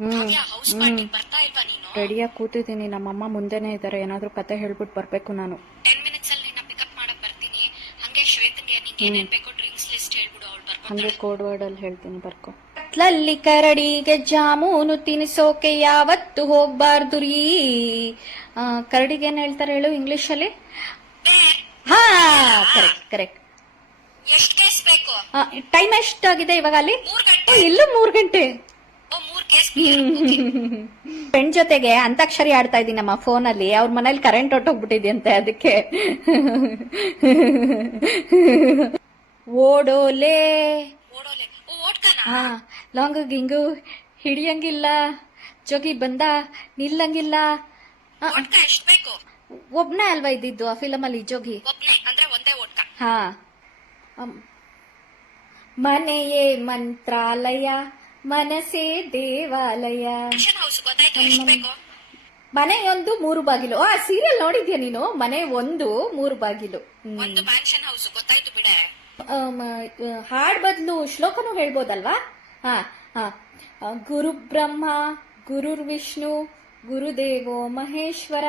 ಬರ್ತಾ ಇಲ್ವಾ ನೀನು? ರೆಡಿಯಾಗಿ ಕೂತಿದ್ದೀನಿ. ನಮ್ಮಮ್ಮ ಮುಂದೆನೆ ಇದ್ದಾರೆ. ಏನಾದ್ರೂ ಕತೆ ಹೇಳ್ಬಿಟ್ಟು ಬರ್ಬೇಕು ನಾನು. 10 minutes ಅಲ್ಲಿ ನಿನ್ನ ಪಿಕಪ್ ಮಾಡಕ್ ಬರ್ತೀನಿ. ಹಂಗೆ ಶ್ವೇತನ್ಗೆ ನಿಂಗೆ ಏನೇನ್ ಬೇಕೋ ಡ್ರಿಂಕ್ಸ್ ಲಿಸ್ಟ್ ಹೇಳ್ಬಿಡು, ಅವಳು ಬರ್ತಾಳೆ. ಹಂಗೆ ಕೋಡ್ ವರ್ಡ್ ಅಲ್ಲಿ ಹೇಳ್ತೀನಿ, ಬರ್ಕೋ. ಕತ್ಲಲ್ಲಿ ಕರಡಿಗೆ ಜಾಮೂನು ತಿನ್ನಿಸೋಕೆ ಯಾವತ್ತು ಹೋಗ್ಬಾರ್ದು ರೀ. ಕರಡಿಗೆ ಏನ್ ಹೇಳ್ತಾರೆ ಹೇಳು ಇಂಗ್ಲಿಷ್ ಅಲ್ಲಿ? ಹಾ, ಕರೆಕ್ಟ್ ಕರೆಕ್ಟ್. ಎಷ್ಟು ಕೇಸ್ ಬೇಕು? ಟೈಮ್ ಎಷ್ಟಾಗಿದೆ ಇವಾಗ ಅಲ್ಲಿ? 3 ಗಂಟೆ. ಇಲ್ಲೂ 3 ಗಂಟೆ. 3 ಕೇಸ್. ಫ್ರೆಂಡ್ ಜೊತೆಗೆ ಅಂತಾಕ್ಷರಿ ಆಡ್ತಾ ಇದ್ದೀನಿ ನಮ್ಮ ಫೋನ್ ಅಲ್ಲಿ. ಅವ್ರ ಮನೇಲಿ ಕರೆಂಟ್ ಹೊಟ್ಟೋಗ್ಬಿಟ್ಟಿದ್ಯಂತೆ, ಅದಕ್ಕೆ. ಓಡೋಲೆ ಲಾಂಗು ಗಿಂಗು ಹಿಡಿಯಂಗಿಲ್ಲ, ಜೋಗಿ ಬಂದ ನಿಲ್ಲಂಗಿಲ್ಲ. ಎಷ್ಟು ಬೇಕು? ಒಬ್ನೇ ಅಲ್ವಾ ಇದ್ದಿದ್ದು ಆ ಫಿಲಮ್ ಅಲ್ಲಿ ಜೋಗಿ? ಒಬ್ನೇ ಅಂದ್ರೆ ಒಂದೇ ಓಟ್ಕ. ಹಾ. ಮನೆಯೇ ಮಂತ್ರಾಲಯ, ಮನಸೇ ದೇವಾಲಯ. ಮನೆ ಒಂದು 3 ಬಾಗಿಲು. ಸೀರಿಯಲ್ ನೋಡಿದ್ಯಾ ನೀನು? ಮನೆ 1 3 ಬಾಗಿಲು. ಒಂದು ಮ್ಯಾನ್ಷನ್ ಹೌಸ್ ಗೊತ್ತಾಯ್ತು ಬಿಡೆ. ಹಾಡ್ ಬದಲು ಶ್ಲೋಕನೂ ಹೇಳ್ಬೋದಲ್ವಾ? ಹಾ ಹಾ. ಗುರು ಬ್ರಹ್ಮ ಗುರುರ್ ವಿಷ್ಣು ಗುರುದೇವೋ ಮಹೇಶ್ವರ.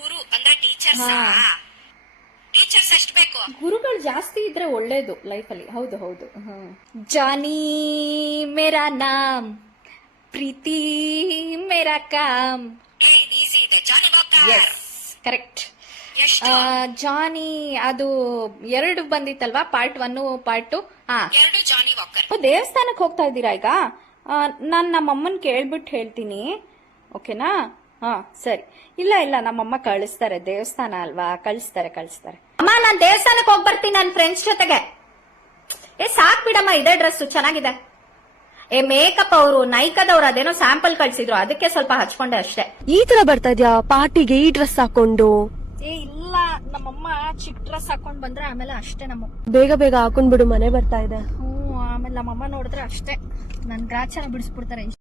ಗುರು ಅಂದ್ರೆ ಟೀಚರ್ಸ್. ಟೀಚರ್ಸ್ ಎಷ್ಟು ಬೇಕು? ಗುರುಗಳು ಜಾಸ್ತಿ ಇದ್ರೆ ಒಳ್ಳೇದು ಲೈಫ್ ಅಲ್ಲಿ. ಹೌದು ಹೌದು. ಜಾನಿ ಮೇರಾ ನಾಮ್, ಪ್ರೀತಿ ಮೇರಾ ಕಾಮ್. ಈಸಿ ಇದೆ. ಜಾನಿ ವಾಕರ್. ಕರೆಕ್ಟ್. ಜಾನಿ ಅದು 2 ಬಂದಿತ್ತಲ್ವಾ, ಪಾರ್ಟ್ 1 ಪಾರ್ಟ್ 2. 2 ಜಾನಿ ವಾಕರ್. ದೇವಸ್ಥಾನಕ್ಕೆ ಹೋಗ್ತಾ ಇದ್ದೀರಾ ಈಗ? ನಾನು ನಮ್ಮಮ್ಮನ್ ಕೇಳ್ಬಿಟ್ಟು ಹೇಳ್ತೀನಿ, ಓಕೆನಾ? ಹಾ ಸರಿ. ಇಲ್ಲ ನಮ್ಮಮ್ಮ ಕಳಿಸ್ತಾರೆ, ದೇವಸ್ಥಾನ ಅಲ್ವಾ, ಕಳಿಸ್ತಾರೆ. ಅಮ್ಮ, ನಾನ್ ದೇವಸ್ಥಾನಕ್ಕೆ ಹೋಗಿ ಬರ್ತೀನಿ ನನ್ನ ಫ್ರೆಂಡ್ಸ್ ಜೊತೆಗೆ. ಸಾಕ್ ಬಿಡಮ್ಮ, ಇದೇ ಡ್ರೆಸ್ ಚೆನ್ನಾಗಿದೆ. ಮೇಕಪ್ ಅವರು ನೈಕದವ್ರು ಅದೇನೋ ಸ್ಯಾಂಪಲ್ ಕಳ್ಸಿದ್ರು, ಅದಕ್ಕೆ ಸ್ವಲ್ಪ ಹಚ್ಕೊಂಡೆ ಅಷ್ಟೇ. ಈ ತರ ಬರ್ತಾ ಇದ್ಯಾ ಪಾರ್ಟಿಗೆ ಈ ಡ್ರೆಸ್ ಹಾಕೊಂಡು? ಇಲ್ಲ, ನಮ್ಮಮ್ಮ ಚಿಕ್ಕ ಡ್ರೆಸ್ ಹಾಕೊಂಡ್ ಬಂದ್ರೆ ಆಮೇಲೆ ಅಷ್ಟೇ. ಬೇಗ ಹಾಕೊಂಡ್ಬಿಡು, ಮನೆ ಬರ್ತಾ ಇದೆ. ಆಮೇಲೆ ನಮ್ಮಮ್ಮ ನೋಡಿದ್ರೆ ಅಷ್ಟೇ, ನನ್ ಗ್ರಾಚಾರ ಬಿಡಿಸ್ಬಿಡ್ತಾರೆ.